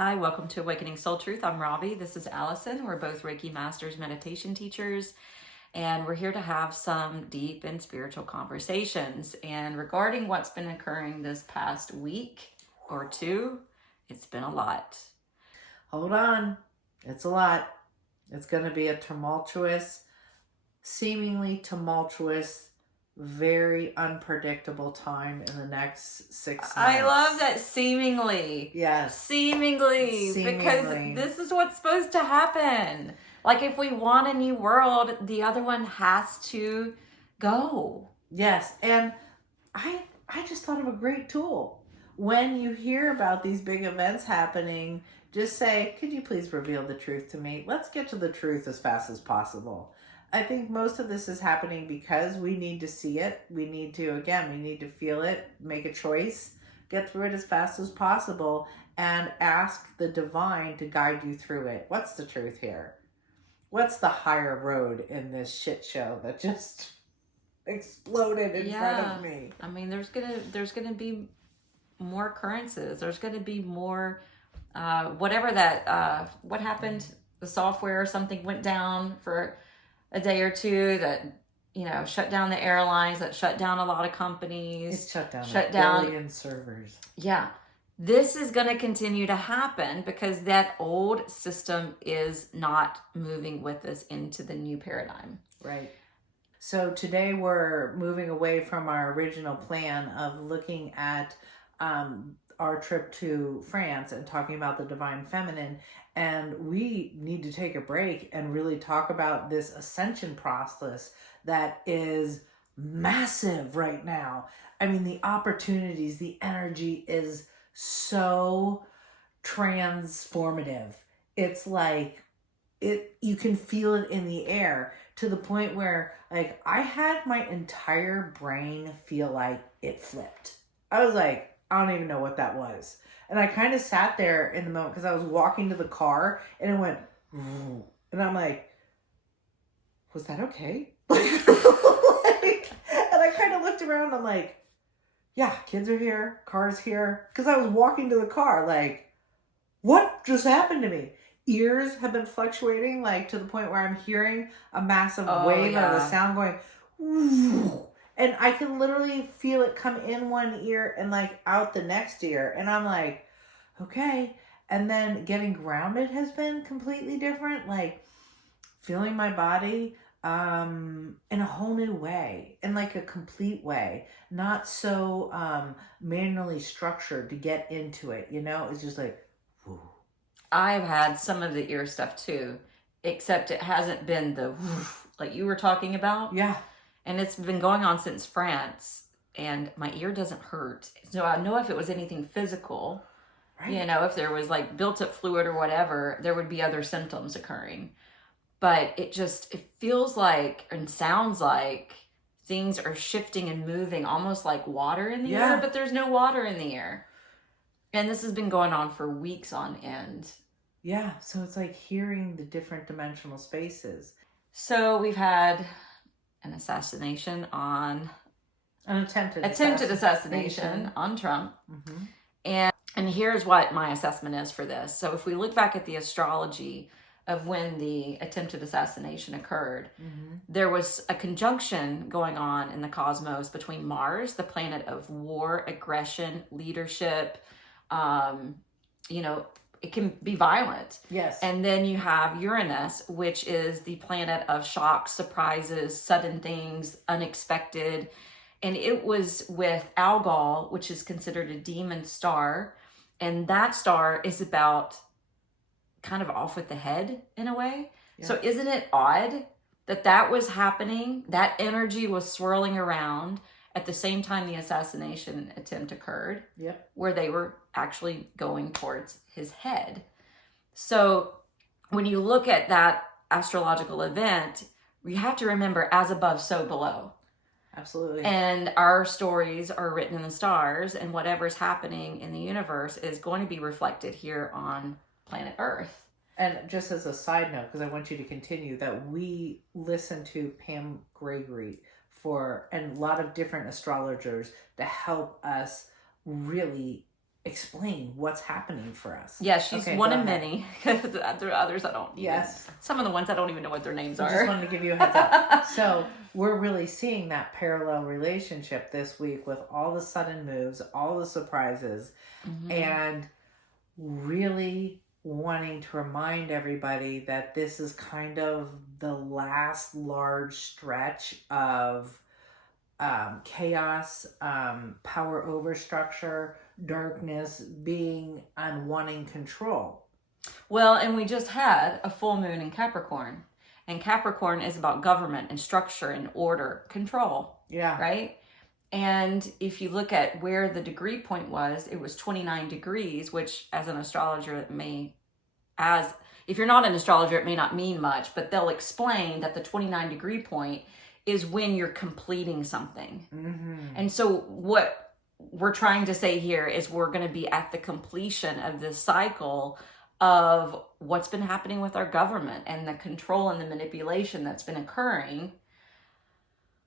Hi, welcome to Awakening Soul Truth. I'm Robbie. This is Allison. We're both Reiki Masters meditation teachers, and we're here to have some deep and spiritual conversations. And regarding what's been occurring this past week or two, it's been a lot. Hold on. It's a lot. It's going to be a seemingly tumultuous, very unpredictable time in the next 6 months. I love that seemingly. Yes. Seemingly. Because this is what's supposed to happen. Like if we want a new world, the other one has to go. Yes. And I just thought of a great tool. When you hear about these big events happening, just say, could you please reveal the truth to me? Let's get to the truth as fast as possible. I think most of this is happening because we need to see it. We need to feel it, make a choice, get through it as fast as possible, and ask the divine to guide you through it. What's the truth here? What's the higher road in this shit show that just exploded in front of me? I mean, there's gonna be more occurrences. There's gonna be more whatever that what happened, the software or something went down for a day or two that, shut down the airlines, that shut down a lot of companies. It shut down a billion servers. Yeah. This is going to continue to happen because that old system is not moving with us into the new paradigm. Right. So today we're moving away from our original plan of looking at our trip to France and talking about the divine feminine. And we need to take a break and really talk about this ascension process that is massive right now. I mean, the opportunities, the energy is so transformative. It's like you can feel it in the air to the point where like I had my entire brain feel like it flipped. I was like, I don't even know what that was. And I kind of sat there in the moment because I was walking to the car and it went, and I'm like, was that okay? And I kind of looked around and I'm like, yeah, kids are here, car's here. Because I was walking to the car like, what just happened to me? Ears have been fluctuating like to the point where I'm hearing a massive wave of the sound going, whoo. And I can literally feel it come in one ear and like out the next ear. And I'm like, okay. And then getting grounded has been completely different. Like feeling my body in a whole new way, in like a complete way. Not so manually structured to get into it, It's just like, whoo. I've had some of the ear stuff too, except it hasn't been the whoosh, like you were talking about. Yeah. And it's been going on since France, and my ear doesn't hurt. So I know if it was anything physical, right. If there was like built up fluid or whatever, there would be other symptoms occurring. But it feels like and sounds like things are shifting and moving almost like water in the air, but there's no water in the air. And this has been going on for weeks on end. Yeah, so it's like hearing the different dimensional spaces. So we've had an assassination on an attempted assassination on Trump. Mm-hmm. And here's what my assessment is for this. So if we look back at the astrology of when the attempted assassination occurred, there was a conjunction going on in the cosmos between Mars, the planet of war, aggression, leadership, it can be violent. Yes. And then you have Uranus, which is the planet of shocks, surprises, sudden things, unexpected. And it was with Algol, which is considered a demon star. And that star is about kind of off with the head in a way. Yeah. So isn't it odd that was happening? That energy was swirling around at the same time the assassination attempt occurred, where they were actually going towards his head. So when you look at that astrological event, we have to remember as above, so below. Absolutely. And our stories are written in the stars, and whatever's happening in the universe is going to be reflected here on planet Earth. And just as a side note, because I want you to continue, that we listen to Pam Gregory and a lot of different astrologers to help us really explain what's happening for us. Yeah, she's Okay, one go of ahead. many. There are others I don't. Yes. Some of the ones I don't even know what their names I are. just wanted to give you a heads up. So we're really seeing that parallel relationship this week with all the sudden moves, all the surprises, and really wanting to remind everybody that this is kind of the last large stretch of chaos, power over structure, darkness, being and wanting control. Well, and we just had a full moon in Capricorn. And Capricorn is about government and structure and order, control. Yeah. Right? And if you look at where the degree point was, it was 29 degrees, which as an astrologer, if you're not an astrologer, it may not mean much, but they'll explain that the 29 degree point is when you're completing something. And so what we're trying to say here is we're going to be at the completion of this cycle of what's been happening with our government and the control and the manipulation that's been occurring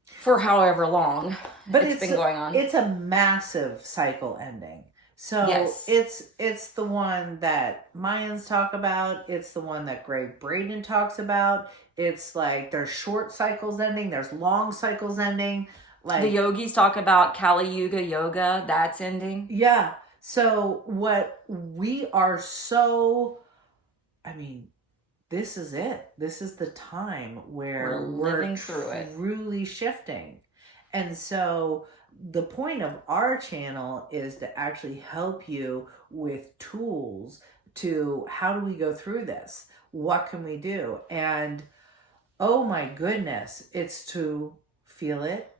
for however long it's been going on. It's a massive cycle ending. So yes. it's the one that Mayans talk about. It's the one that Greg Braden talks about. It's like there's short cycles ending. There's long cycles ending. Like the yogis talk about Kali Yuga yoga, that's ending. Yeah. So what we are this is it. This is the time where we're truly shifting. And so the point of our channel is to actually help you with tools to how do we go through this? What can we do? And oh my goodness, it's to feel it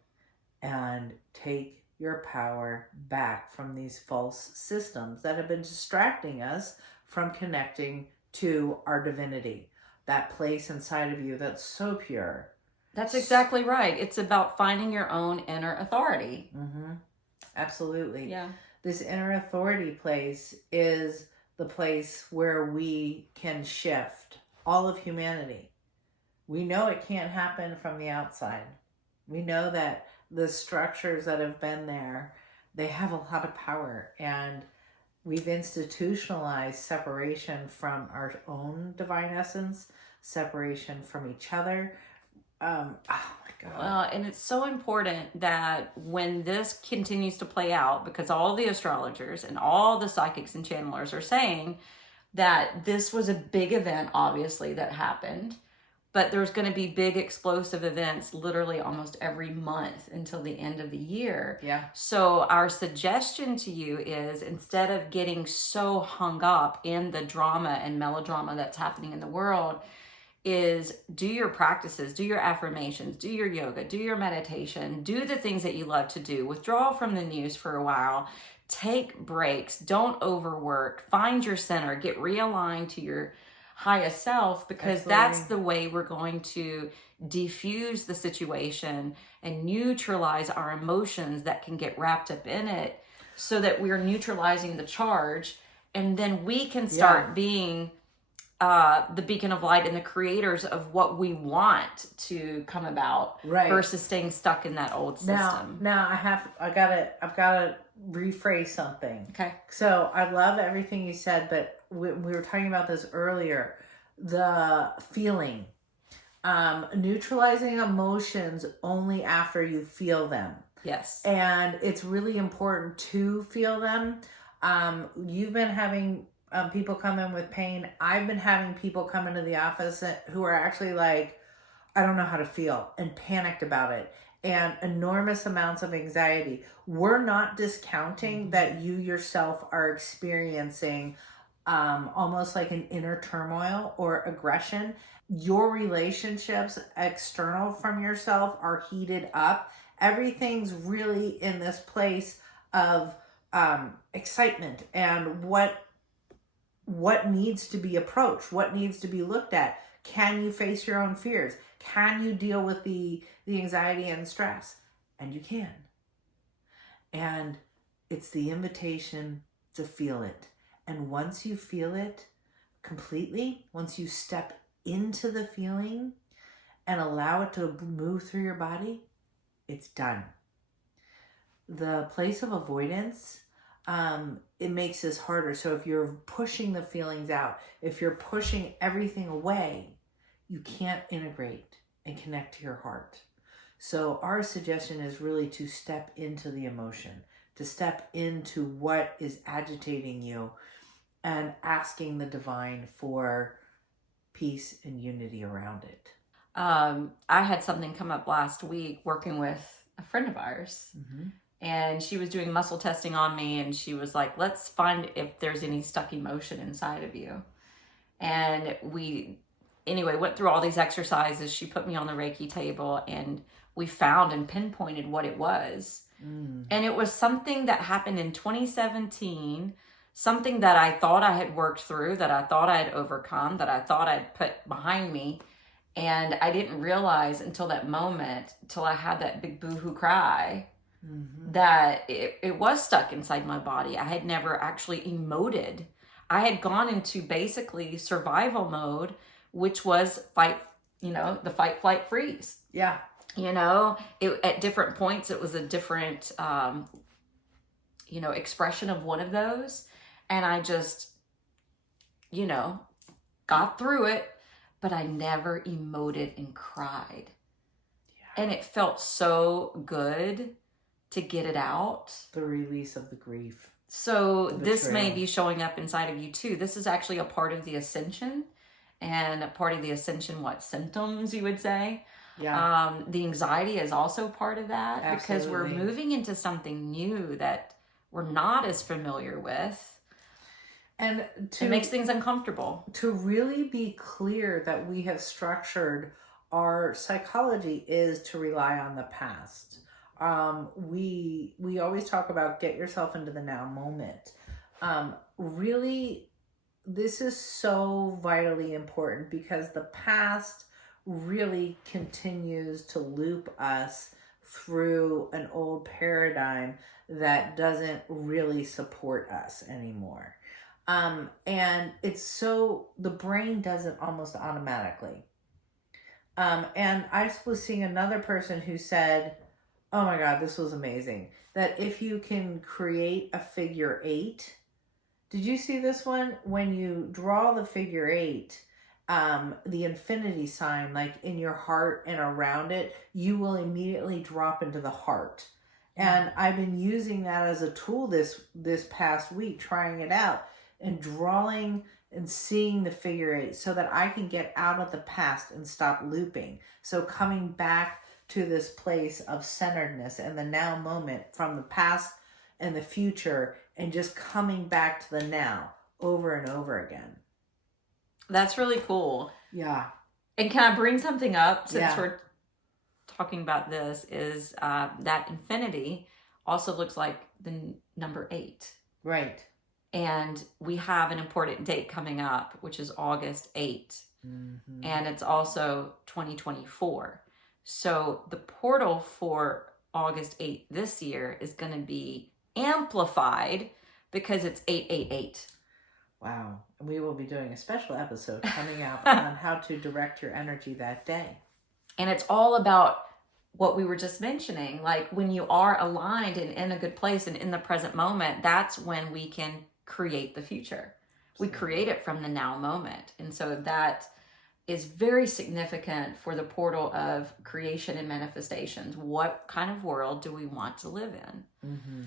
and take your power back from these false systems that have been distracting us from connecting to our divinity, that place inside of you that's so pure. That's exactly right. It's about finding your own inner authority. Absolutely. Yeah. This inner authority place is the place where we can shift all of humanity. We know it can't happen from the outside. We know that the structures that have been there, they have a lot of power, and we've institutionalized separation from our own divine essence, separation from each other. Oh my God. Well, and it's so important that when this continues to play out, because all the astrologers and all the psychics and channelers are saying that this was a big event, obviously, that happened, but there's going to be big explosive events literally almost every month until the end of the year. Yeah. So our suggestion to you is, instead of getting so hung up in the drama and melodrama that's happening in the world, is do your practices, do your affirmations, do your yoga, do your meditation, do the things that you love to do, withdraw from the news for a while, take breaks, don't overwork, find your center, get realigned to your highest self, because Absolutely. That's the way we're going to diffuse the situation and neutralize our emotions that can get wrapped up in it, so that we're neutralizing the charge, and then we can start being the beacon of light and the creators of what we want to come about, right, versus staying stuck in that old system. Now I've gotta rephrase something. Okay. So I love everything you said, but we were talking about this earlier. The feeling, neutralizing emotions only after you feel them. Yes. And it's really important to feel them. You've been having people come in with pain. I've been having people come into the office who are actually like, I don't know how to feel, and panicked about it, and enormous amounts of anxiety. We're not discounting that you yourself are experiencing almost like an inner turmoil or aggression. Your relationships external from yourself are heated up. Everything's really in this place of excitement and what needs to be approached, what needs to be looked at. Can you face your own fears? Can you deal with the anxiety and stress? And you can. And it's the invitation to feel it. And once you feel it completely, once you step into the feeling and allow it to move through your body, it's done. The place of avoidance, it makes this harder. So if you're pushing the feelings out, if you're pushing everything away, you can't integrate and connect to your heart. So our suggestion is really to step into the emotion, to step into what is agitating you and asking the divine for peace and unity around it. I had something come up last week working with a friend of ours. Mm-hmm. And she was doing muscle testing on me, and she was like, let's find if there's any stuck emotion inside of you. And we, anyway, went through all these exercises. She put me on the Reiki table, and we found and pinpointed what it was. And it was something that happened in 2017, something that I thought I had worked through, that I thought I had overcome, that I thought I'd put behind me. And I didn't realize until that moment, till I had that big boohoo cry, that it was stuck inside my body. I had never actually emoted. I had gone into basically survival mode, which was fight, the fight, flight, freeze. Yeah. At different points, it was a different, expression of one of those. And I just, got through it, but I never emoted and cried. Yeah. And it felt so good to get it out. The release of the grief. So this may be showing up inside of you too. This is actually a part of the Ascension, and a part of the Ascension, symptoms you would say. Yeah. The anxiety is also part of that. Absolutely. Because we're moving into something new that we're not as familiar with. And it makes things uncomfortable. To really be clear that we have structured our psychology is to rely on the past. We always talk about get yourself into the now moment. Really, this is so vitally important because the past really continues to loop us through an old paradigm that doesn't really support us anymore. And it's so, the brain does it almost automatically. And I was seeing another person who said, oh my God, this was amazing. That if you can create a figure 8, did you see this one? When you draw the figure 8, the infinity sign, like in your heart and around it, you will immediately drop into the heart. And I've been using that as a tool this past week, trying it out and drawing and seeing the figure 8 so that I can get out of the past and stop looping. So coming back to this place of centeredness and the now moment from the past and the future, and just coming back to the now over and over again. That's really cool. Yeah. And can I bring something up since we're talking about this is that infinity also looks like the number 8. Right. And we have an important date coming up, which is August 8. Mm-hmm. And it's also 2024. So the portal for August 8th this year is going to be amplified because it's 888. Wow. And we will be doing a special episode coming out on how to direct your energy that day. And it's all about what we were just mentioning. Like when you are aligned and in a good place and in the present moment, that's when we can create the future. We create it from the now moment. And so that is very significant for the portal of creation and manifestations. What kind of world do we want to live in? Mm-hmm.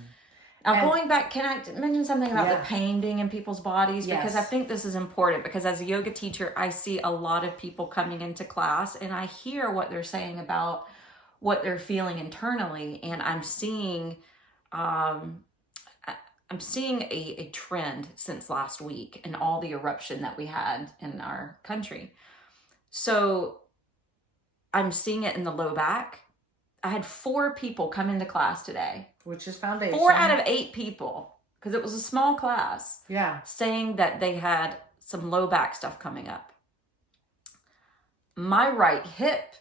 Now, going back, can I mention something about the pain being in people's bodies? Yes. Because I think this is important, because as a yoga teacher, I see a lot of people coming into class and I hear what they're saying about what they're feeling internally. And I'm seeing a trend since last week and all the eruption that we had in our country. So I'm seeing it in the low back. I had 4 people come into class today. Which is foundation. 4 out of 8 people, because it was a small class. Yeah. Saying that they had some low back stuff coming up. My right hip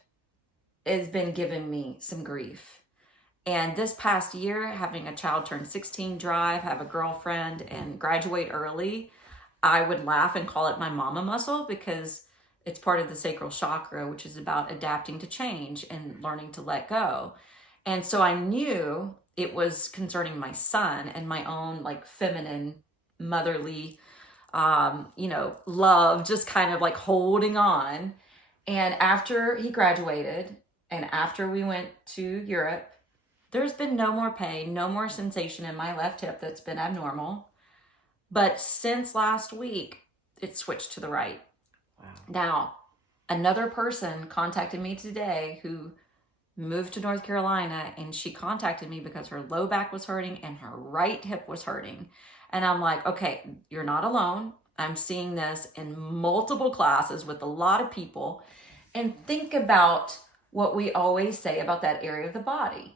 has been giving me some grief. And this past year, having a child turn 16, drive, have a girlfriend, and graduate early, I would laugh and call it my mama muscle, because it's part of the sacral chakra, which is about adapting to change and learning to let go. And so I knew it was concerning my son and my own like feminine, motherly, love, just kind of like holding on. And after he graduated and after we went to Europe, there's been no more pain, no more sensation in my left hip that's been abnormal. But since last week, it switched to the right. Wow. Now, another person contacted me today who moved to North Carolina, and she contacted me because her low back was hurting and her right hip was hurting. And I'm like, okay, you're not alone. I'm seeing this in multiple classes with a lot of people. And think about what we always say about that area of the body.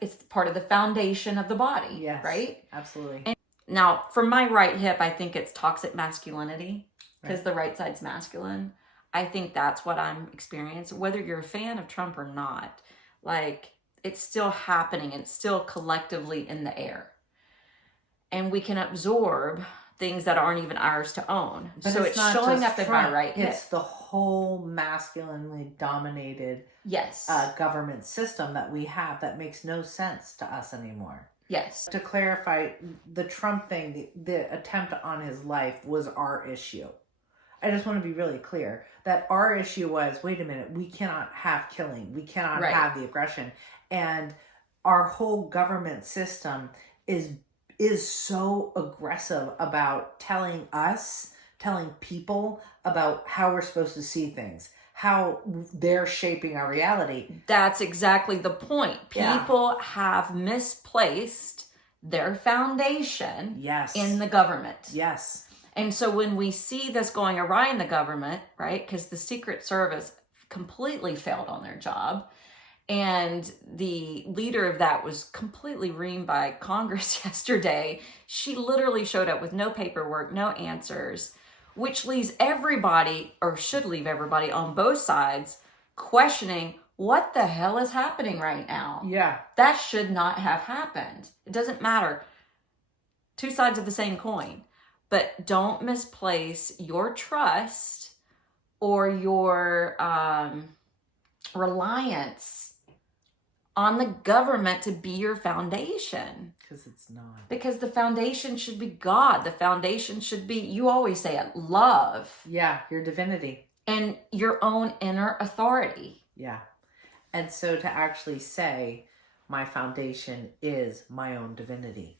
It's part of the foundation of the body, Yes, right? Absolutely. And now, for my right hip, I think it's toxic masculinity because Right. the right side's masculine. I think that's what I'm experiencing. Whether you're a fan of Trump or not, like, it's still happening and it's still collectively in the air. And we can absorb things that aren't even ours to own. But so it's showing up in my right hip. It's the whole masculinely dominated Yes. government system that we have that makes no sense to us anymore. Yes. To clarify, the Trump thing, the attempt on his life was our issue. I just want to be really clear that our issue was, wait a minute, we cannot have killing. We cannot Right. have the aggression. And our whole government system is so aggressive about telling people about how we're supposed to see things, how they're shaping our reality. That's exactly the point. Yeah. People have misplaced their foundation Yes. in the government. Yes. And so when we see this going awry in the government, right, because the Secret Service completely failed on their job, and the leader of that was completely reamed by Congress yesterday. She literally showed up with no paperwork, no answers, which leaves everybody, or should leave everybody on both sides, questioning what the hell is happening right now. Yeah. That should not have happened. It doesn't matter. Two sides of the same coin. But don't misplace your trust or your reliance on the government to be your foundation. Because it's not. Because the foundation should be God. The foundation should be, you always say it, love. Yeah, your divinity. And your own inner authority. Yeah. And so to actually say, my foundation is my own divinity.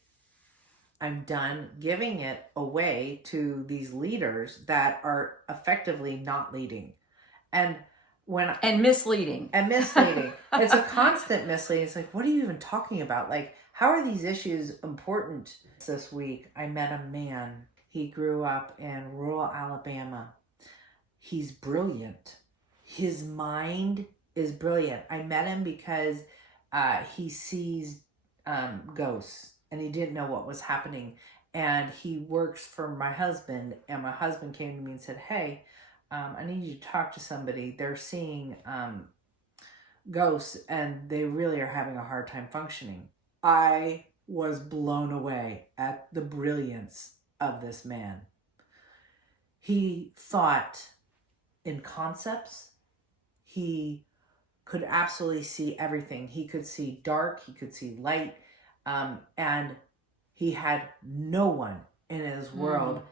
I'm done giving it away to these leaders that are effectively not leading. And misleading. It's a constant misleading. It's like, what are you even talking about? Like, how are these issues important? This week, I met a man. He grew up in rural Alabama. He's brilliant. His mind is brilliant. I met him because he sees ghosts, and he didn't know what was happening. And he works for my husband, and my husband came to me and said, hey, I need you to talk to somebody. They're seeing ghosts, and they really are having a hard time functioning. I was blown away at the brilliance of this man. He thought in concepts. He could absolutely see everything. He could see dark. He could see light. And he had no one in his world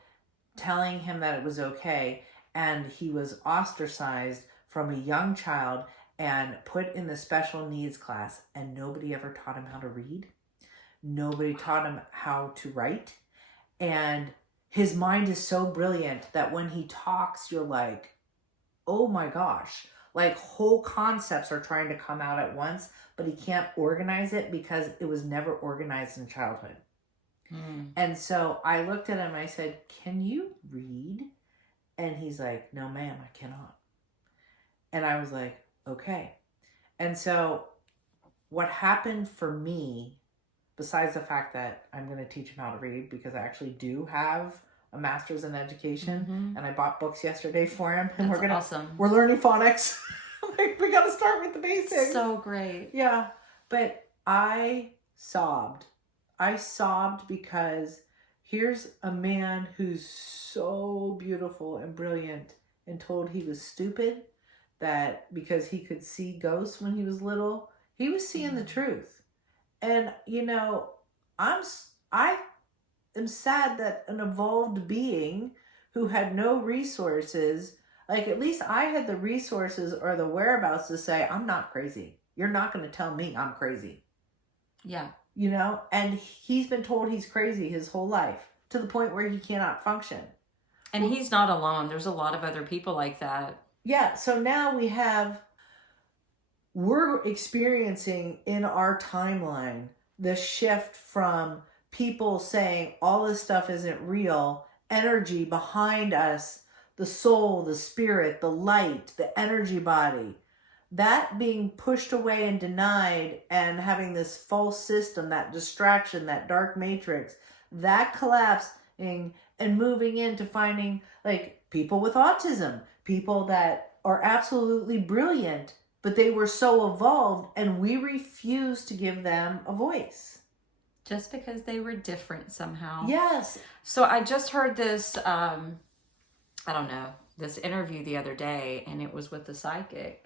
telling him that it was okay. And he was ostracized from a young child and put in the special needs class, and nobody ever taught him how to read. Nobody taught him how to write. And his mind is so brilliant that when he talks, you're like, oh my gosh, like whole concepts are trying to come out at once, but he can't organize it because it was never organized in childhood. And so I looked at him, I said, can you read? And he's like, no, ma'am, I cannot. And I was like, okay. And so what happened for me, besides the fact that I'm going to teach him how to read, because I actually do have a master's in education, and I bought books yesterday for him, and we're learning phonics. Like, we got to start with the basics. So great. Yeah. But I sobbed because here's a man who's so beautiful and brilliant, and told he was stupid, that because he could see ghosts when he was little, he was seeing the truth. And, I am sad that an evolved being who had no resources, like at least I had the resources or the whereabouts to say, I'm not crazy. You're not going to tell me I'm crazy. Yeah. And he's been told he's crazy his whole life to the point where he cannot function. And he's not alone. There's a lot of other people like that. Yeah. So now we're experiencing in our timeline the shift from people saying all this stuff isn't real, energy behind us, the soul, the spirit, the light, the energy body, that being pushed away and denied, and having this false system, that distraction, that dark matrix, that collapsing and moving into finding like people with autism, people that are absolutely brilliant, but they were so evolved and we refuse to give them a voice. Just because they were different somehow. Yes. So I just heard this, I don't know, this interview the other day, and it was with a psychic.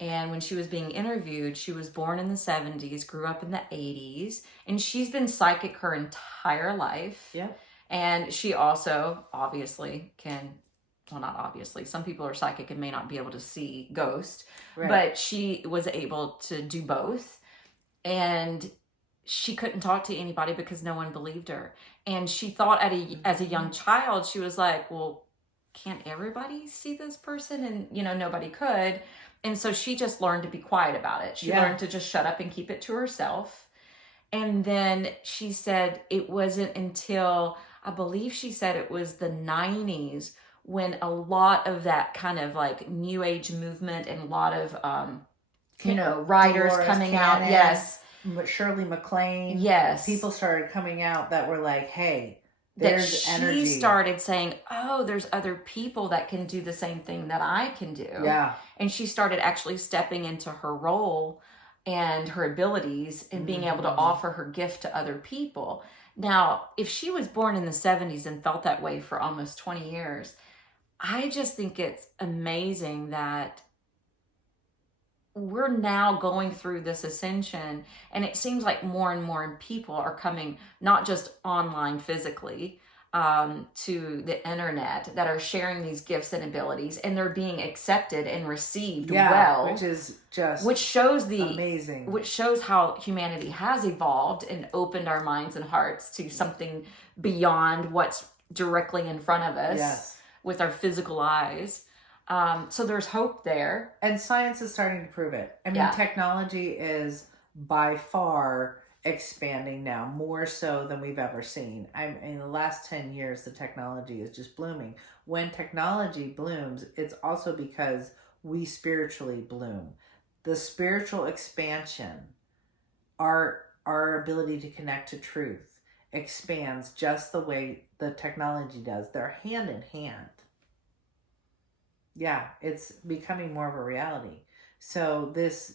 And when she was being interviewed, she was born in the 70s, grew up in the 80s, and she's been psychic her entire life. Yeah. And she also obviously can, well, not obviously, some people are psychic and may not be able to see ghosts, Right. but she was able to do both. And she couldn't talk to anybody because no one believed her. And she thought as a young child, she was like, well, can't everybody see this person? And, nobody could. And so she just learned to be quiet about it. She learned to just shut up and keep it to herself. And then she said it wasn't until, I believe she said it was the 90s, when a lot of that kind of like new age movement and a lot of, writers Dolores coming Cannon, out. Yes. Shirley MacLaine. Yes. People started coming out that were like, hey, that there's she energy. started saying, oh, there's other people that can do the same thing that I can do. Yeah. And she started actually stepping into her role and her abilities and being able to offer her gift to other people. Now, if she was born in the 70s and felt that way for almost 20 years, I just think it's amazing that we're now going through this ascension, and it seems like more and more people are coming, not just online physically, to the internet, that are sharing these gifts and abilities, and they're being accepted and received well, which is just amazing, which shows how humanity has evolved and opened our minds and hearts to something beyond what's directly in front of us with our physical eyes. So there's hope there. And science is starting to prove it. I mean, technology is by far expanding now, more so than we've ever seen. In the last 10 years, the technology is just blooming. When technology blooms, it's also because we spiritually bloom. The spiritual expansion, our ability to connect to truth, expands just the way the technology does. They're hand in hand. Yeah, it's becoming more of a reality. So this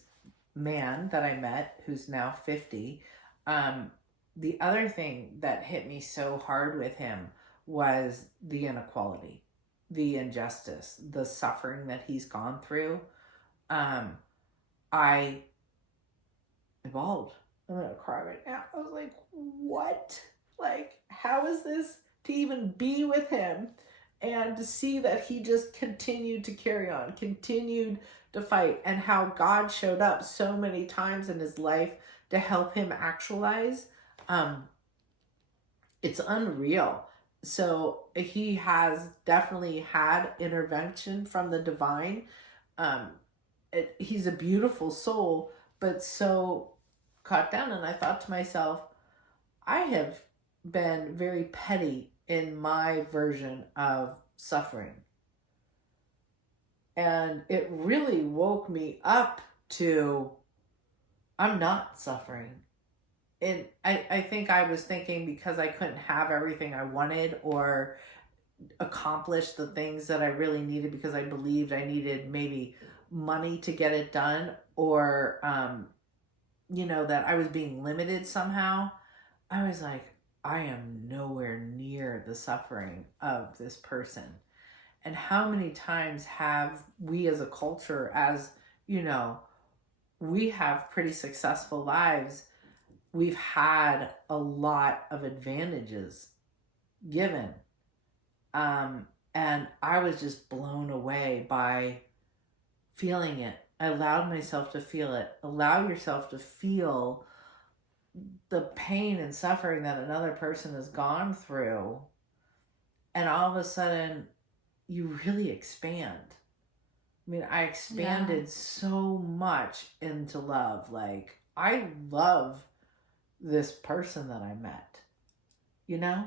man that I met, who's now 50, the other thing that hit me so hard with him was the inequality, the injustice, the suffering that he's gone through. I evolved. I'm going to cry right now. I was like, what? Like, how is this to even be with him? And to see that he just continued to carry on, continued to fight, and how God showed up so many times in his life to help him actualize. It's unreal. So he has definitely had intervention from the divine. He's a beautiful soul, but so caught down. And I thought to myself, I have been very petty in my version of suffering. And it really woke me up to, I'm not suffering. And I think I was thinking because I couldn't have everything I wanted or accomplish the things that I really needed because I believed I needed maybe money to get it done, or, that I was being limited somehow. I was like, I am nowhere near the suffering of this person. And how many times have we as a culture, we have pretty successful lives, we've had a lot of advantages given. And I was just blown away by feeling it. I allowed myself to feel it. Allow yourself to feel the pain and suffering that another person has gone through. And all of a sudden, you really expand. I mean, I expanded so much into love. Like, I love this person that I met, you know?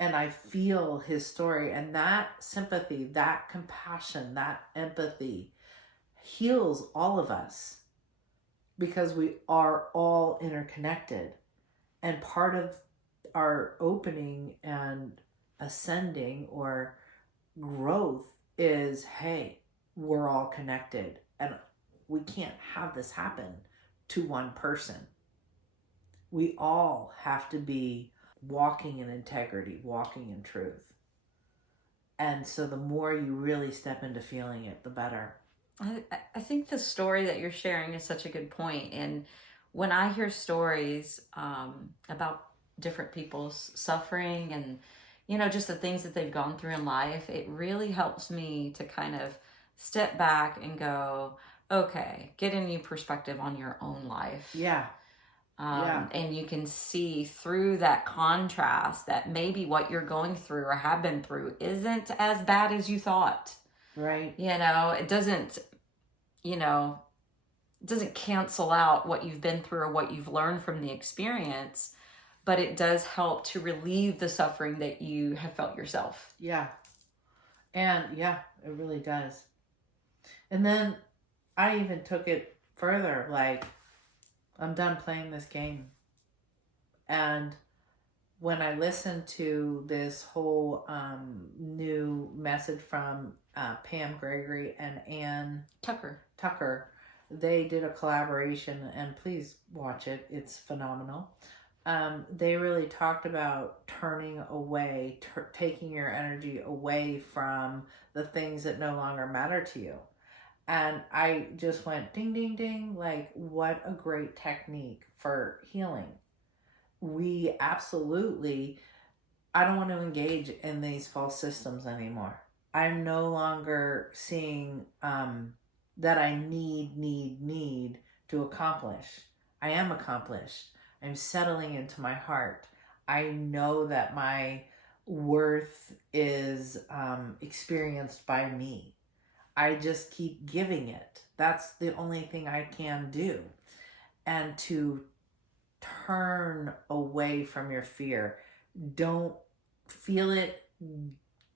And I feel his story, and that sympathy, that compassion, that empathy heals all of us because we are all interconnected. And part of our opening and ascending or growth is, hey, we're all connected, and we can't have this happen to one person. We all have to be walking in integrity, walking in truth. And so the more you really step into feeling it, the better. I think the story that you're sharing is such a good point. And when I hear stories about different people's suffering and, you know, just the things that they've gone through in life, it really helps me to kind of step back and go, okay, get a new perspective on your own life. Yeah. And you can see through that contrast that maybe what you're going through or have been through isn't as bad as you thought. Right. You know, it doesn't cancel out what you've been through or what you've learned from the experience, but it does help to relieve the suffering that you have felt yourself. Yeah. And yeah, it really does. And then I even took it further, like, I'm done playing this game. And when I listened to this whole new message from Pam Gregory and Ann Tucker, they did a collaboration, and please watch it. It's phenomenal. They really talked about turning away, taking your energy away from the things that no longer matter to you. And I just went ding, ding, ding. Like, what a great technique for healing. We absolutely, I don't want to engage in these false systems anymore. I'm no longer seeing that I need to accomplish. I am accomplished. I'm settling into my heart. I know that my worth is experienced by me. I just keep giving it. That's the only thing I can do. And to turn away from your fear. Don't feel it,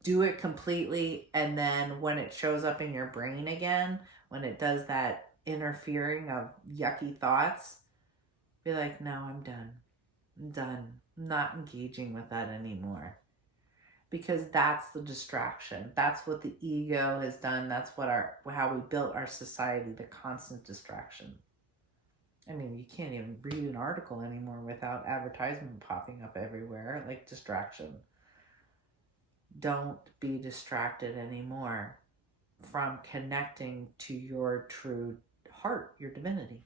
do it completely, and then when it shows up in your brain again, when it does that interfering of yucky thoughts, be like, no, I'm done. I'm not engaging with that anymore. Because that's the distraction. That's what the ego has done. That's what how we built our society, the constant distraction. I mean, you can't even read an article anymore without advertisement popping up everywhere, like distraction. Don't be distracted anymore from connecting to your true heart, your divinity,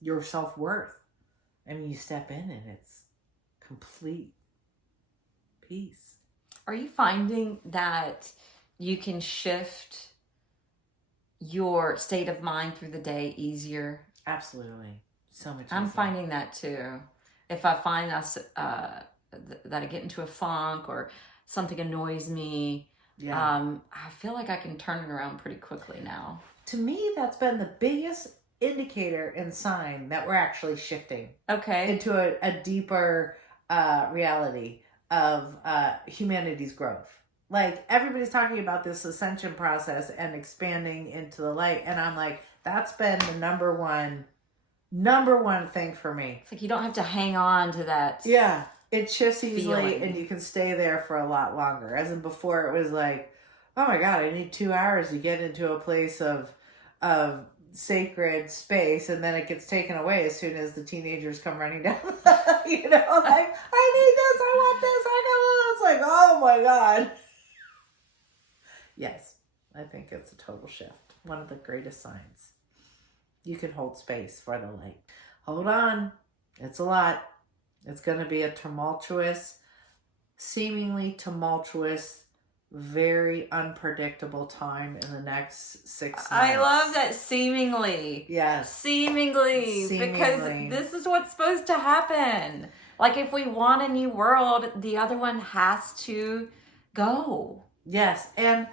your self-worth. I mean, you step in and it's complete peace. Are you finding that you can shift your state of mind through the day easier? Absolutely. So much I'm easier. finding that too. If I find that I get into a funk or something annoys me, I feel like I can turn it around pretty quickly now. To me, that's been the biggest indicator and sign that we're actually shifting into a deeper reality of humanity's growth. Like, everybody's talking about this ascension process and expanding into the light, and I'm like, that's been the number one thing for me. It's like you don't have to hang on to that. Yeah, it shifts easily feeling. And you can stay there for a lot longer. As in before, it was like, oh my God, I need 2 hours to get into a place of sacred space, and then it gets taken away as soon as the teenagers come running down. You know, like, I need this, I want this, I got this. Like, oh my God. Yes, I think it's a total shift. One of the greatest signs. You can hold space for the light. hold on. It's a lot. It's going to be a seemingly tumultuous, very unpredictable time in the next 6 months. I love that seemingly. Yes. Seemingly. Because this is what's supposed to happen. Like if we want a new world, the other one has to go. Yes. And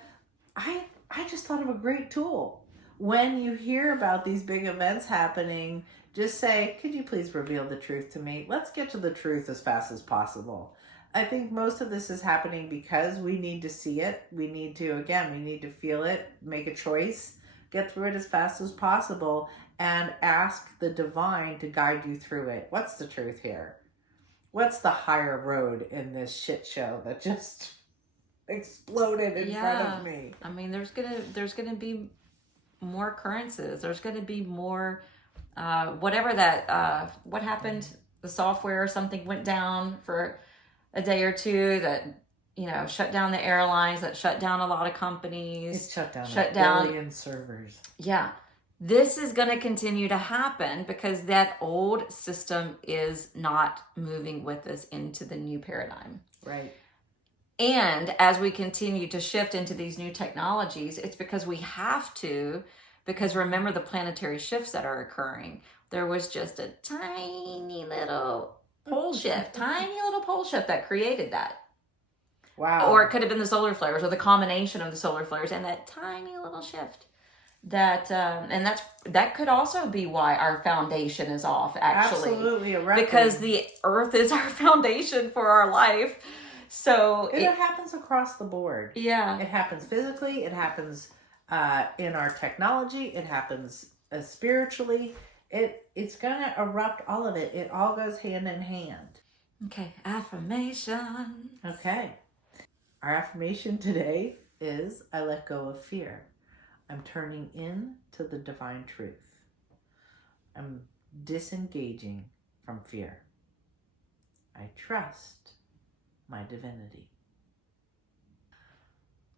I just thought of a great tool. When you hear about these big events happening, just say, could you please reveal the truth to me? Let's get to the truth as fast as possible. I think most of this is happening because we need to see it. We need to feel it, make a choice, get through it as fast as possible, and ask the divine to guide you through it. What's the truth here? What's the higher road in this shit show that just exploded in front of me? I mean, there's gonna be more occurrences. There's gonna be more whatever that what happened, the software or something went down for a day or two that, you know, shut down the airlines, that shut down a lot of companies. It shut down a billion servers. Yeah. This is going to continue to happen because that old system is not moving with us into the new paradigm. Right. And as we continue to shift into these new technologies, it's because we have to, because remember the planetary shifts that are occurring. There was just a tiny little pole shift that created that. Wow. Or it could have been the solar flares or the combination of the solar flares and that tiny little shift. That could also be why our foundation is off, actually. Absolutely. Because the earth is our foundation for our life. So it happens across the board. Yeah. It happens physically. It happens in our technology. It happens spiritually. It's going to erupt all of it. It all goes hand in hand. Okay. Affirmation. Okay. Our affirmation today is, I let go of fear. I'm turning in to the divine truth. I'm disengaging from fear. I trust my divinity.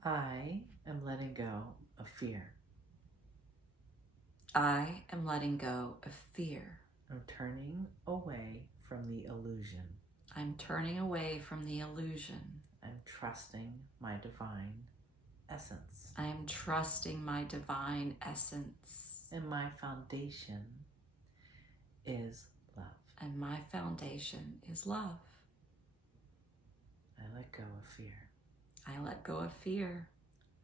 I am letting go of fear. I am letting go of fear. I'm turning away from the illusion. I'm turning away from the illusion. I'm trusting my divine essence. I am trusting my divine essence. And my foundation is love. And my foundation is love. I let go of fear. I let go of fear.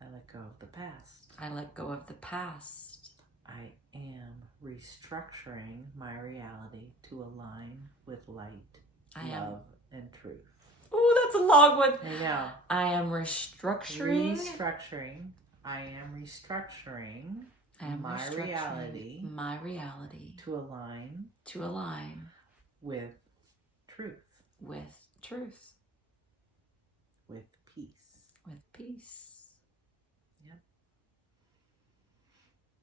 I let go of the past. I let go of the past. I am restructuring my reality to align with light, love, and truth. Oh, that's a long one. I know. I am restructuring. I am restructuring my reality to align with truth. With truth. With peace. With peace. Yep.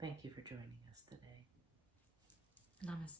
Thank you for joining us today. Namaste.